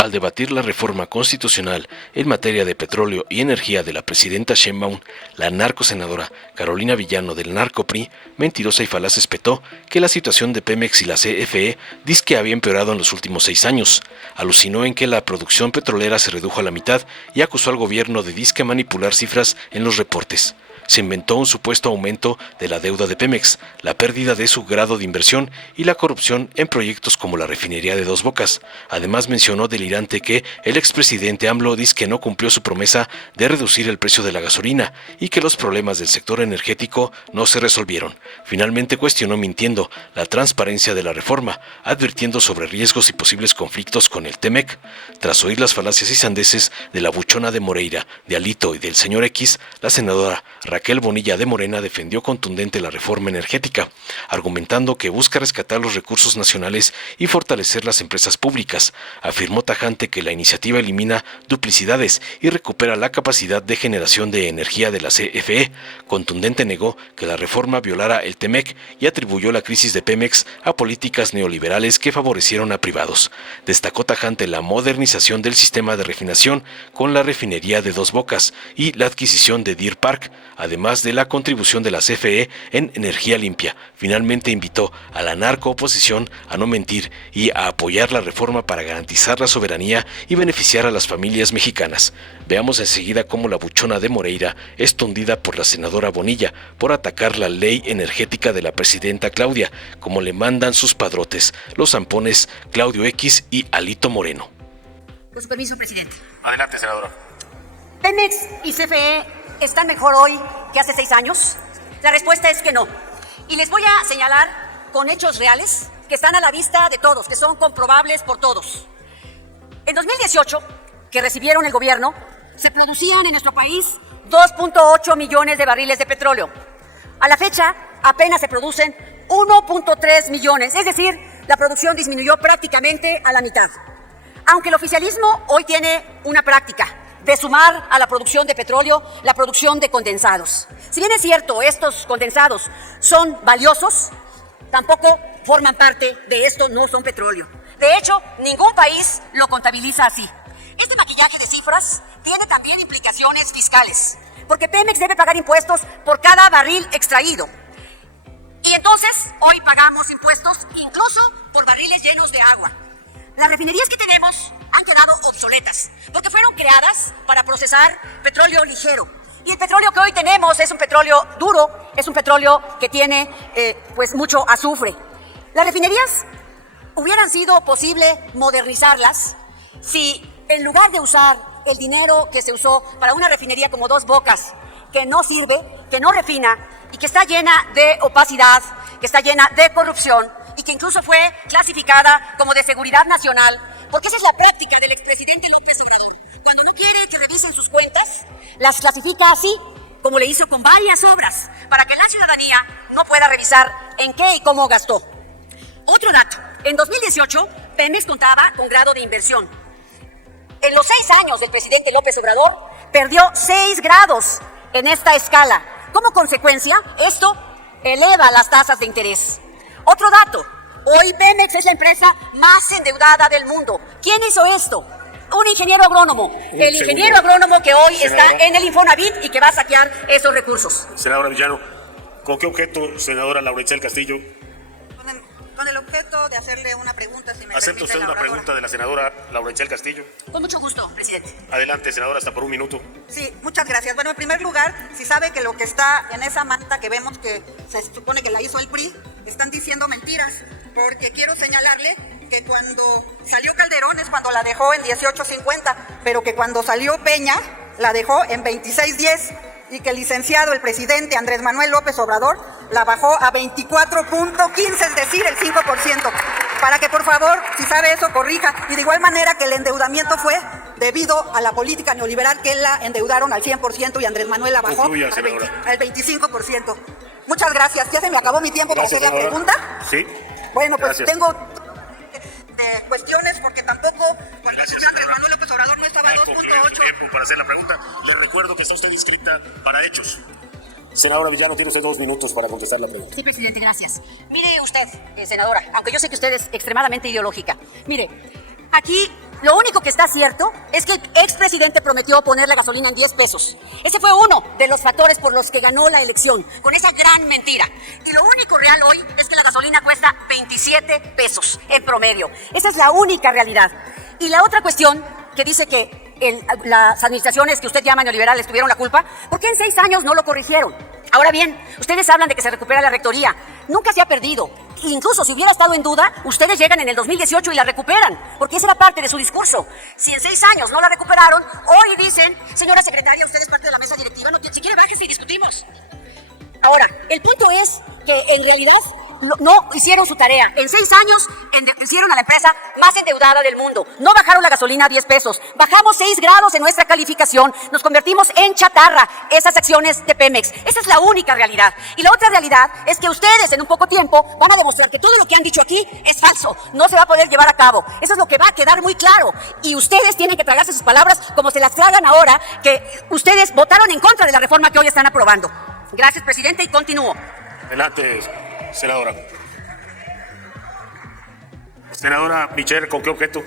Al debatir la reforma constitucional en materia de petróleo y energía de la presidenta Sheinbaum, la narcosenadora Carolina Villano del Narcopri, mentirosa y falaz, espetó que la situación de Pemex y la CFE dizque había empeorado en los últimos 6 años. Alucinó en que la producción petrolera se redujo a la mitad y acusó al gobierno de disque manipular cifras en los reportes. Se inventó un supuesto aumento de la deuda de Pemex, la pérdida de su grado de inversión y la corrupción en proyectos como la refinería de Dos Bocas. Además mencionó delirante que el expresidente AMLO dice que no cumplió su promesa de reducir el precio de la gasolina y que los problemas del sector energético no se resolvieron. Finalmente cuestionó mintiendo la transparencia de la reforma, advirtiendo sobre riesgos y posibles conflictos con el TEMEC. Tras oír las falacias y sandeces de la buchona de Moreira, de Alito y del señor X, la senadora Raquel Bonilla de Morena defendió contundente la reforma energética, argumentando que busca rescatar los recursos nacionales y fortalecer las empresas públicas. Afirmó tajante que la iniciativa elimina duplicidades y recupera la capacidad de generación de energía de la CFE. Contundente negó que la reforma violara el TEMEC y atribuyó la crisis de Pemex a políticas neoliberales que favorecieron a privados. Destacó tajante la modernización del sistema de refinación con la refinería de Dos Bocas y la adquisición de Deer Park, además de la contribución de la CFE en energía limpia. Finalmente invitó a la narcooposición a no mentir y a apoyar la reforma para garantizar la soberanía y beneficiar a las familias mexicanas. Veamos enseguida cómo la buchona de Moreira es tundida por la senadora Bonilla por atacar la ley energética de la presidenta Claudia, como le mandan sus padrotes, los zampones Claudio X y Alito Moreno. Con su permiso, presidente. Adelante, senadora. ¿Pemex y CFE están mejor hoy que hace 6 años? La respuesta es que no. Y les voy a señalar con hechos reales que están a la vista de todos, que son comprobables por todos. En 2018, que recibieron el gobierno, se producían en nuestro país 2.8 millones de barriles de petróleo. A la fecha, apenas se producen 1.3 millones, es decir, la producción disminuyó prácticamente a la mitad. Aunque el oficialismo hoy tiene una práctica de sumar a la producción de petróleo la producción de condensados. Si bien es cierto, estos condensados son valiosos, tampoco forman parte de esto, no son petróleo. De hecho, ningún país lo contabiliza así. Este maquillaje de cifras tiene también implicaciones fiscales, porque Pemex debe pagar impuestos por cada barril extraído. Y entonces, hoy pagamos impuestos incluso por barriles llenos de agua. Las refinerías que tenemos han quedado obsoletas porque fueron creadas para procesar petróleo ligero. Y el petróleo que hoy tenemos es un petróleo duro, es un petróleo que tiene pues mucho azufre. Las refinerías hubieran sido posible modernizarlas si en lugar de usar el dinero que se usó para una refinería como Dos Bocas, que no sirve, que no refina y que está llena de opacidad, que está llena de corrupción, y que incluso fue clasificada como de seguridad nacional, porque esa es la práctica del expresidente López Obrador. Cuando no quiere que revisen sus cuentas, las clasifica así, como le hizo con varias obras, para que la ciudadanía no pueda revisar en qué y cómo gastó. Otro dato, en 2018, Pemex contaba con grado de inversión. En los 6 años del presidente López Obrador, perdió 6 grados en esta escala. Como consecuencia, esto eleva las tasas de interés. Otro dato, hoy Pemex es la empresa más endeudada del mundo. ¿Quién hizo esto? Un ingeniero agrónomo. El ingeniero agrónomo que hoy está en el Infonavit y que va a saquear esos recursos. Senadora Villano, ¿con qué objeto, senadora Laura Itzel Castillo? Con el objeto de hacerle una pregunta, si me ¿Acepta permite, usted la una oradora. pregunta de la senadora Laura Itzel Castillo? Con mucho gusto, presidente. Adelante, senadora, hasta por 1 minuto. Sí, muchas gracias. Bueno, en primer lugar, si sabe que lo que está en esa manta que vemos que se supone que la hizo el PRI, están diciendo mentiras, porque quiero señalarle que cuando salió Calderón es cuando la dejó en 18.50, pero que cuando salió Peña la dejó en 26.10 y que el licenciado, el presidente Andrés Manuel López Obrador, la bajó a 24.15, es decir, el 5%. Para que por favor, si sabe eso, corrija. Y de igual manera que el endeudamiento fue debido a la política neoliberal, que la endeudaron al 100% y Andrés Manuel la bajó Concluya, al 25%. Muchas gracias. ¿Ya se me acabó mi tiempo para hacer la pregunta? Sí. Bueno, pues Gracias. tengo cuestiones porque tampoco, cuando Andrés Manuel López Obrador no estaba a Concluye su 2.8. tiempo para hacer la pregunta. Le recuerdo que está usted inscrita para hechos. Senadora Villano, tiene usted 2 minutos para contestar la pregunta. Sí, presidente, gracias. Mire usted, senadora, aunque yo sé que usted es extremadamente ideológica. Mire, aquí Lo único que está cierto es que el expresidente prometió poner la gasolina en 10 pesos. Ese fue uno de los factores por los que ganó la elección, con esa gran mentira. Y lo único real hoy es que la gasolina cuesta 27 pesos en promedio. Esa es la única realidad. Y la otra cuestión que dice que las administraciones que usted llama neoliberales tuvieron la culpa, ¿por qué en 6 años no lo corrigieron? Ahora bien, ustedes hablan de que se recupera la rectoría. Nunca se ha perdido. Incluso si hubiera estado en duda, ustedes llegan en el 2018 y la recuperan, porque esa era parte de su discurso. Si en 6 años no la recuperaron, hoy dicen, señora secretaria, usted es parte de la mesa directiva, si quiere bájese y discutimos. Ahora, el punto es que en realidad no hicieron su tarea. En 6 años hicieron a la empresa más endeudada del mundo. No bajaron la gasolina a 10 pesos. Bajamos 6 grados en nuestra calificación. Nos convertimos en chatarra esas acciones de Pemex. Esa es la única realidad. Y la otra realidad es que ustedes en un poco tiempo van a demostrar que todo lo que han dicho aquí es falso. No se va a poder llevar a cabo. Eso es lo que va a quedar muy claro. Y ustedes tienen que tragarse sus palabras como se las tragan ahora que ustedes votaron en contra de la reforma que hoy están aprobando. Gracias, presidente, y continúo. Adelante, senadora. Senadora Michel, ¿con qué objeto?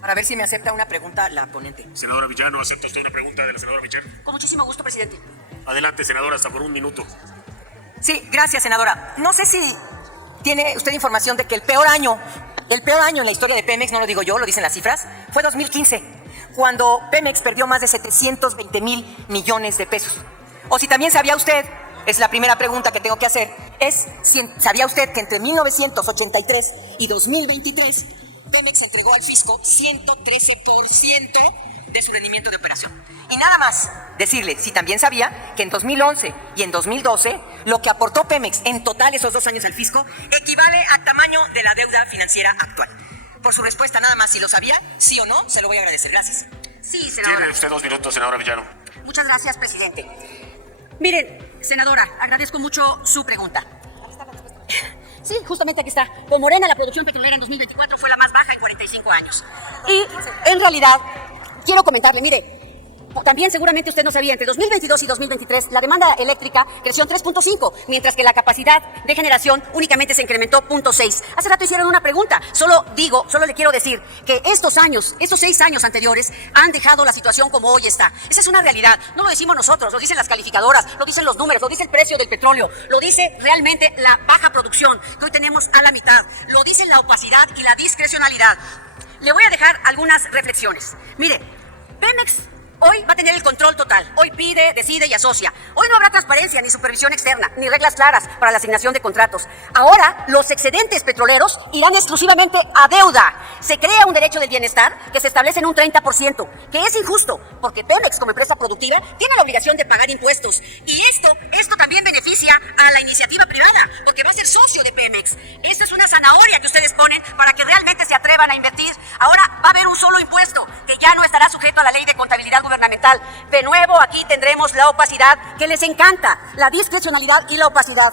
Para ver si me acepta una pregunta la ponente. Senadora Villano, ¿acepta usted una pregunta de la senadora Michel? Con muchísimo gusto, presidente. Adelante, senadora, hasta por 1 minuto. Sí, gracias, senadora. No sé si tiene usted información de que el peor año en la historia de Pemex, no lo digo yo, lo dicen las cifras, fue 2015, cuando Pemex perdió más de 720,000 millones de pesos. O si también sabía usted, es la primera pregunta que tengo que hacer, es si sabía usted que entre 1983 y 2023 Pemex entregó al fisco 113% de su rendimiento de operación. Y nada más decirle, si también sabía que en 2011 y en 2012 lo que aportó Pemex en total esos 2 años al fisco equivale al tamaño de la deuda financiera actual. Por su respuesta nada más, si lo sabía, sí o no, se lo voy a agradecer. Gracias. Sí, senadora. Tiene usted 2 minutos, senadora Villano. Muchas gracias, presidente. Miren, senadora, agradezco mucho su pregunta. Sí, justamente aquí está. Con Morena, la producción petrolera en 2024 fue la más baja en 45 años. Y, en realidad, quiero comentarle, mire, también seguramente usted no sabía, entre 2022 y 2023 la demanda eléctrica creció en 3.5, mientras que la capacidad de generación únicamente se incrementó 0.6. Hace rato hicieron una pregunta, solo le quiero decir que estos 6 años anteriores han dejado la situación como hoy está. Esa es una realidad, no lo decimos nosotros, lo dicen las calificadoras, lo dicen los números, lo dice el precio del petróleo, lo dice realmente la baja producción que hoy tenemos a la mitad, lo dice la opacidad y la discrecionalidad. Le voy a dejar algunas reflexiones. Mire, Pemex hoy va a tener el control total. Hoy pide, decide y asocia. Hoy no habrá transparencia, ni supervisión externa, ni reglas claras para la asignación de contratos. Ahora, los excedentes petroleros irán exclusivamente a deuda. Se crea un derecho del bienestar que se establece en un 30%, que es injusto, porque Pemex, como empresa productiva, tiene la obligación de pagar impuestos. Y esto también beneficia a la iniciativa privada, porque va a ser socio de Pemex. Esta es una zanahoria que ustedes ponen para que realmente se atrevan a invertir. Ahora va a haber un solo impuesto, que ya no estará sujeto a la ley de contabilidad gubernamental. De nuevo, aquí tendremos la opacidad que les encanta, la discrecionalidad y la opacidad.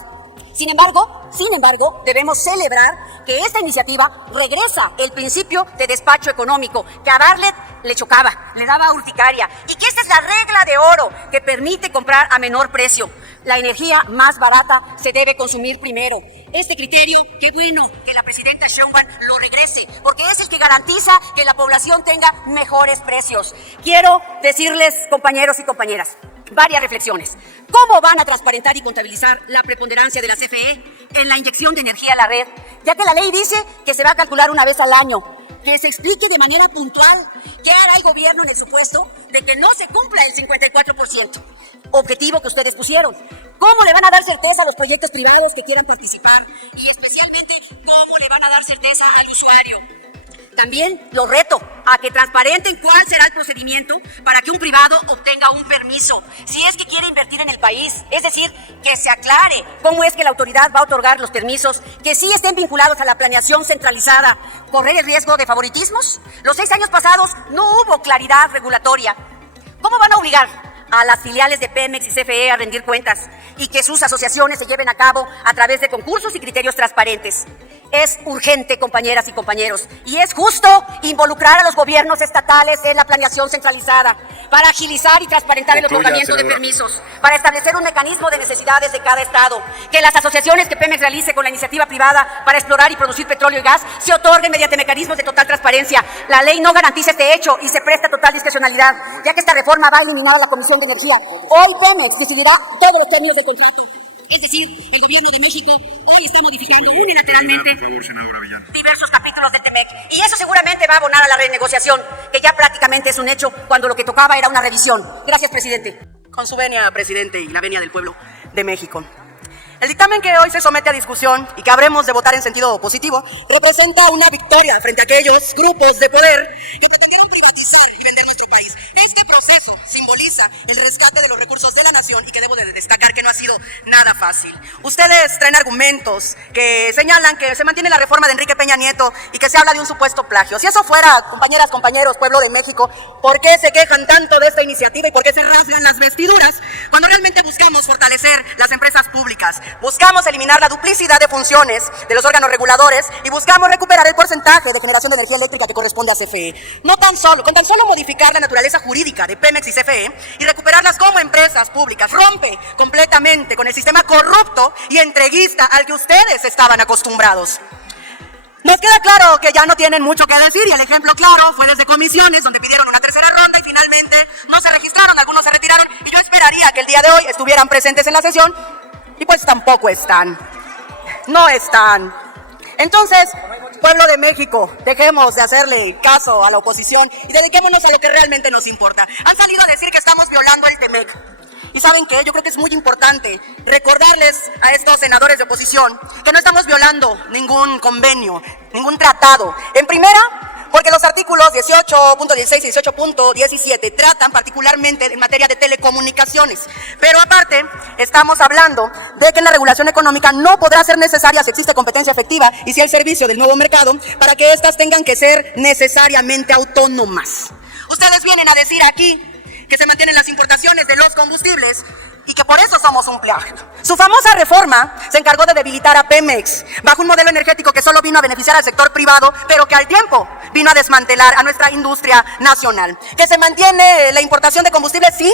Sin embargo, debemos celebrar que esta iniciativa regresa el principio de despacho económico, que a Bartlett le chocaba, le daba urticaria, y que esta es la regla de oro que permite comprar a menor precio. La energía más barata se debe consumir primero. Este criterio, qué bueno que la presidenta Sheinbaum lo regrese, porque es el que garantiza que la población tenga mejores precios. Quiero decirles, compañeros y compañeras, varias reflexiones. ¿Cómo van a transparentar y contabilizar la preponderancia de la CFE en la inyección de energía a la red? Ya que la ley dice que se va a calcular una vez al año. Que se explique de manera puntual qué hará el gobierno en el supuesto de que no se cumpla el 54%, objetivo que ustedes pusieron. ¿Cómo le van a dar certeza a los proyectos privados que quieran participar? Y especialmente, ¿cómo le van a dar certeza al usuario? También los reto a que transparenten cuál será el procedimiento para que un privado obtenga un permiso, si es que quiere invertir en el país. Es decir, que se aclare cómo es que la autoridad va a otorgar los permisos, que sí estén vinculados a la planeación centralizada. ¿Correr el riesgo de favoritismos? Los 6 años pasados no hubo claridad regulatoria. ¿Cómo van a obligar a las filiales de Pemex y CFE a rendir cuentas y que sus asociaciones se lleven a cabo a través de concursos y criterios transparentes? Es urgente, compañeras y compañeros, y es justo involucrar a los gobiernos estatales en la planeación centralizada. para agilizar y transparentar el Concluya, otorgamiento de senadora. permisos, para establecer un mecanismo de necesidades de cada estado, que las asociaciones que Pemex realice con la iniciativa privada para explorar y producir petróleo y gas se otorguen mediante mecanismos de total transparencia. La ley no garantiza este hecho y se presta total discrecionalidad, ya que esta reforma va a eliminar a la Comisión de Energía. Hoy Pemex decidirá todos los términos del contrato. Es decir, el gobierno de México hoy está modificando unilateralmente diversos capítulos del TEMEC. Y eso seguramente va a abonar a la renegociación, que ya prácticamente es un hecho, cuando lo que tocaba era una revisión. Gracias, presidente. Con su venia, presidente, y la venia del pueblo de México. El dictamen que hoy se somete a discusión y que habremos de votar en sentido positivo representa una victoria frente a aquellos grupos de poder que pretendieron privatizar y vender nuestro país. Este proceso simboliza el rescate de los recursos de la nación y que debo de destacar que no ha sido nada fácil. Ustedes traen argumentos que señalan que se mantiene la reforma de Enrique Peña Nieto y que se habla de un supuesto plagio. Si eso fuera, compañeras, compañeros, pueblo de México, ¿por qué se quejan tanto de esta iniciativa y por qué se rasgan las vestiduras cuando realmente buscamos fortalecer las empresas públicas? Buscamos eliminar la duplicidad de funciones de los órganos reguladores y buscamos recuperar el porcentaje de generación de energía eléctrica que corresponde a CFE. Con tan solo modificar la naturaleza jurídica de Pemex y CFE y recuperarlas como empresas públicas, rompe completamente con el sistema corrupto y entreguista al que ustedes estaban acostumbrados. Nos queda claro que ya no tienen mucho que decir y el ejemplo claro fue desde comisiones donde pidieron una tercera ronda y finalmente no se registraron, algunos se retiraron y yo esperaría que el día de hoy estuvieran presentes en la sesión y pues tampoco están. No están. Entonces, pueblo de México, dejemos de hacerle caso a la oposición y dediquémonos a lo que realmente nos importa. Han salido a decir que estamos violando el TEMEC. Y ¿saben qué? Yo creo que es muy importante recordarles a estos senadores de oposición que no estamos violando ningún convenio, ningún tratado. En primera, porque los artículos 18.16 y 18.17 tratan particularmente en materia de telecomunicaciones. Pero aparte, estamos hablando de que en la regulación económica no podrá ser necesaria si existe competencia efectiva y si hay servicio del nuevo mercado para que éstas tengan que ser necesariamente autónomas. Ustedes vienen a decir aquí que se mantienen las importaciones de los combustibles y que por eso somos un plagio. Su famosa reforma se encargó de debilitar a Pemex bajo un modelo energético que solo vino a beneficiar al sector privado, pero que al tiempo vino a desmantelar a nuestra industria nacional. ¿Que se mantiene la importación de combustibles? Sí,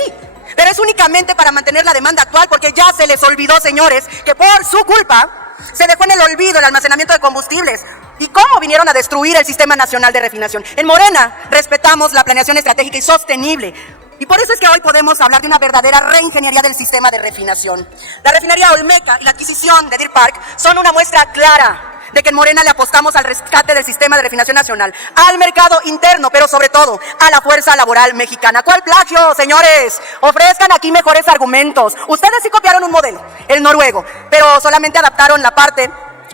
pero es únicamente para mantener la demanda actual, porque ya se les olvidó, señores, que por su culpa se dejó en el olvido el almacenamiento de combustibles. ¿Y cómo vinieron a destruir el Sistema Nacional de Refinación? En Morena respetamos la planeación estratégica y sostenible. Y por eso es que hoy podemos hablar de una verdadera reingeniería del sistema de refinación. La refinería Olmeca y la adquisición de Deer Park son una muestra clara de que en Morena le apostamos al rescate del sistema de refinación nacional, al mercado interno, pero sobre todo a la fuerza laboral mexicana. ¿Cuál plagio, señores? Ofrezcan aquí mejores argumentos. Ustedes sí copiaron un modelo, el noruego, pero solamente adaptaron la parte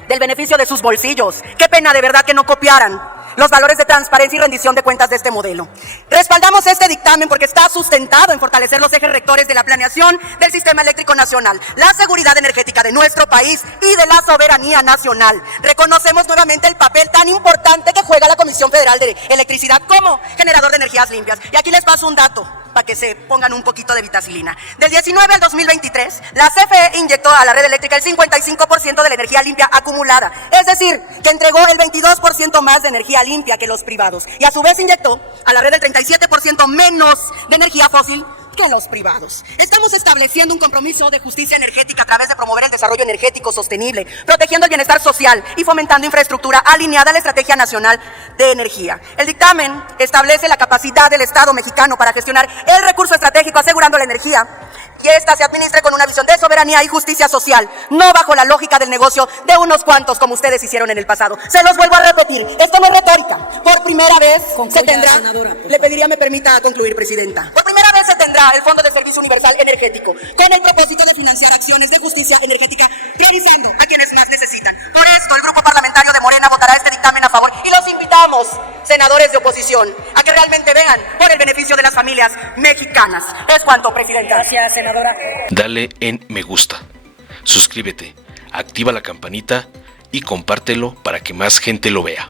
del beneficio de sus bolsillos. Qué pena de verdad que no copiaran los valores de transparencia y rendición de cuentas de este modelo. Respaldamos este dictamen porque está sustentado en fortalecer los ejes rectores de la planeación del sistema eléctrico nacional, la seguridad energética de nuestro país y de la soberanía nacional. Reconocemos nuevamente el papel tan importante que juega la Comisión Federal de Electricidad como generador de energías limpias. Y aquí les paso un dato para que se pongan un poquito de vitacilina. Del 19 al 2023, la CFE inyectó a la red eléctrica el 55% de la energía limpia acumulada. Es decir, que entregó el 22% más de energía limpia que los privados. Y a su vez inyectó a la red el 37% menos de energía fósil que los privados. Estamos estableciendo un compromiso de justicia energética a través de promover el desarrollo energético sostenible, protegiendo el bienestar social y fomentando infraestructura alineada a la Estrategia Nacional de Energía. El dictamen establece la capacidad del Estado mexicano para gestionar el recurso estratégico, asegurando la energía y esta se administre con una visión de soberanía y justicia social, no bajo la lógica del negocio de unos cuantos como ustedes hicieron en el pasado. Se los vuelvo a repetir, esto no es retórica. Por primera vez se tendrá, le pediría me permita concluir, presidenta. Por primera vez se tendrá el Fondo de Servicio Universal Energético, con el propósito de financiar acciones de justicia energética, priorizando a quienes más necesitan. Por esto, el Grupo Parlamentario de Morena votará este dictamen a favor y los invitamos, senadores de oposición, a que realmente vean por el beneficio de las familias mexicanas. Es cuanto, presidenta. Gracias, senadora. Dale en me gusta, suscríbete, activa la campanita y compártelo para que más gente lo vea.